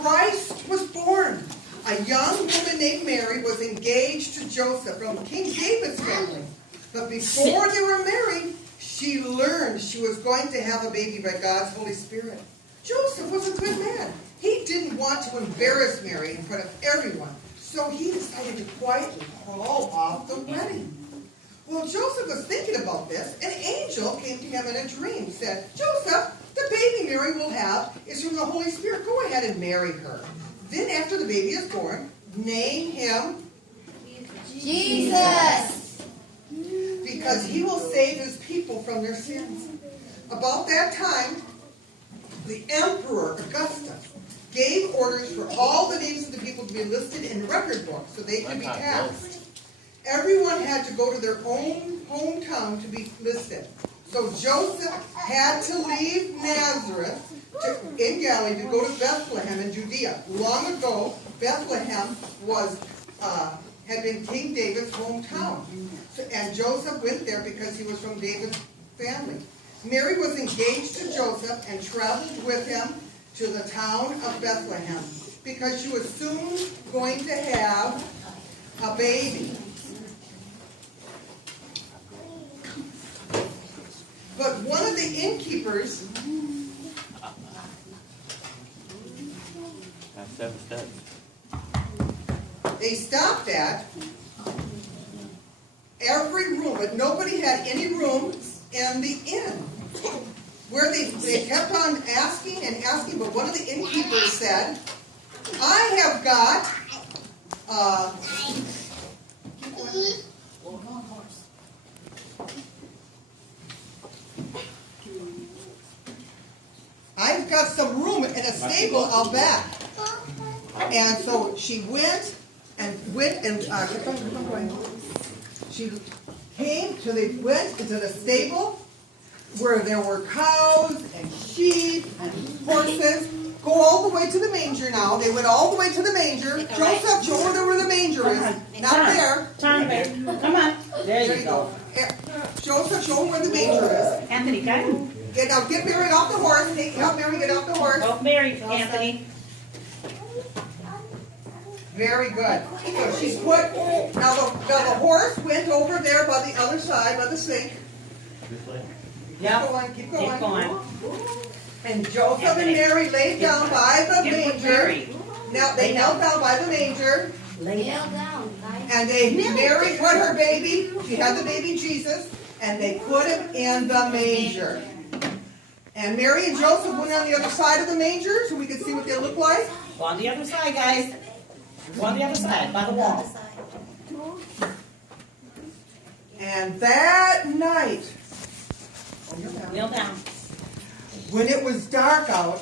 Christ was born. A young woman named Mary was engaged to Joseph from King David's family. But before they were married, she learned she was going to have a baby by God's Holy Spirit. Joseph was a good man. He didn't want to embarrass Mary in front of everyone, so he decided to quietly call off the wedding. Well, Joseph was thinking about this. An angel came to him in a dream, said, Joseph, the baby Mary will have is from the Holy Spirit. Go ahead and marry her. Then after the baby is born, name him Jesus. because he will save his people from their sins. About that time, the Emperor Augustus gave orders for all the names of the people to be listed in record books so they could be taxed. Everyone had to go to their own hometown to be listed. So Joseph had to leave Nazareth in Galilee to go to Bethlehem in Judea. Long ago, Bethlehem had been King David's hometown. And Joseph went there because he was from David's family. Mary was engaged to Joseph and traveled with him to the town of Bethlehem because she was soon going to have a baby. But one of the innkeepers they stopped at every room, but nobody had any room in the inn. Where they kept on asking and asking, but one of the innkeepers said, I have got I've got some room in a stable out back. And so she went and she came till they went into the stable where there were cows and sheep and horses. Go all the way to the manger now. They went all the way to the manger. Joseph, show her where the manger is. Not there. Turn there. Come on. There you go. Joseph, show her where the manger is. Anthony, come. Get Mary off the horse. Help Mary get off the horse. Go, Mary, Anthony. Very good. So she's put, now the horse went over there by the other side, by the sink. Yep. Keep Keep going. going. And Joseph and Mary laid down by the manger. Now they knelt down by the manger. Lay down, guys. And Mary put her baby, she had the baby Jesus, and they put him in the manger. And Mary and Joseph went on the other side of the manger so we could see what they look like. Go on the other side, guys. Go on the other side, by the wall. And that night, Kneel down. when it was dark out,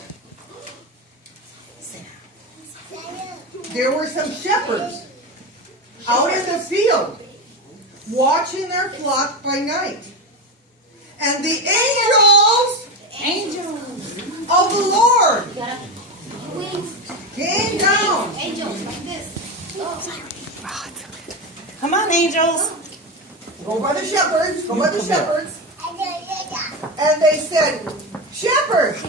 there were some shepherds out in the field watching their flock by night. And the angels of the Lord came down. Angels like this. Come on, angels. Go by the shepherds. Go by the shepherds. And they said, Shepherds,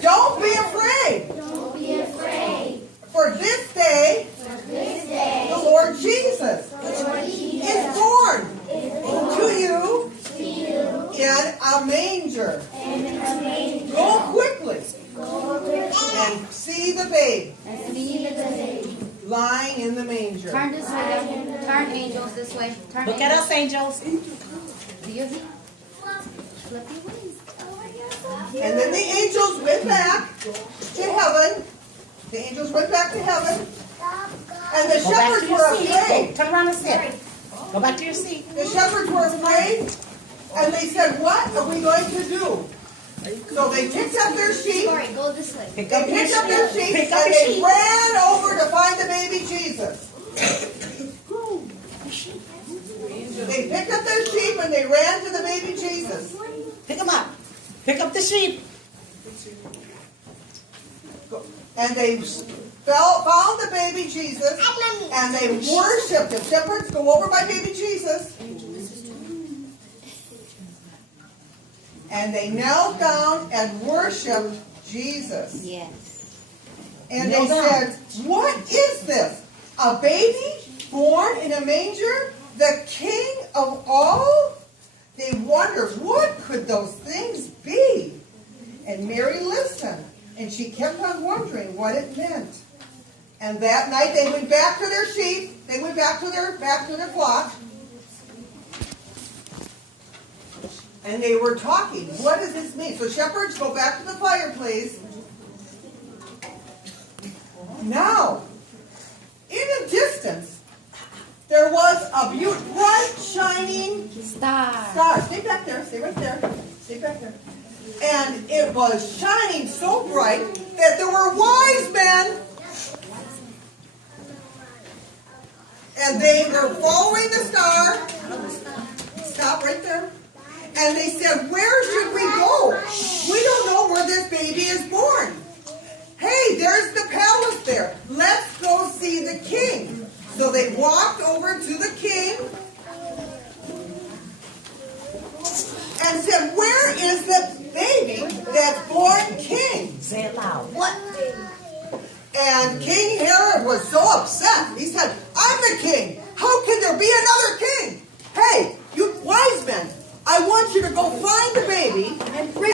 don't be afraid. Don't be afraid. For this day, This day, the Lord Jesus Lord Jesus is born to you to you in a manger. and a manger. Go quickly Go quickly and see the babe and see the baby. lying in the manger. Turn this way. Turn angels this way. Turn Look at us, angels. Do you see? Flip your wings. And then the angels went back to heaven. The angels went back to heaven. And the Go back to shepherds your were seat. afraid. Turn around and sit. Go back to your seat. The shepherds were afraid. And they said, what are we going to do? So they picked up their sheep. Sorry, go this way. Pick They up your picked up their sheep. sheep Pick up and your they sheep. ran over to find the baby Jesus. They picked up their sheep and they ran to the baby Jesus. Pick them up. Pick up the sheep. And they found the baby Jesus and they worshipped him. Shepherds, go over by baby Jesus. And they knelt down and worshipped Jesus. Yes. And Kneel they down. said, what is this? A baby born in a manger? The king of all? They wondered, what could those things be? And Mary listened, and she kept on wondering what it meant. And that night they went back to their sheep. They went back to their flock. And they were talking. What does this mean? So shepherds, go back to the fireplace. Now, in the distance, there was a bright, shining Star. star. Stay back there. Stay right there. Stay back there. And it was shining so bright that there were wise men. And they were following the star. Stop right there. And they said, where should we go? We don't know where this baby is born. Hey, there's the palace there. Let's go see the king. So they walked over to the king and said, where is the baby that's born king? Say it loud. What? And King Herod was so upset. He said, I'm the king. How can there be another king? Hey, you wise men, I want you to go find the baby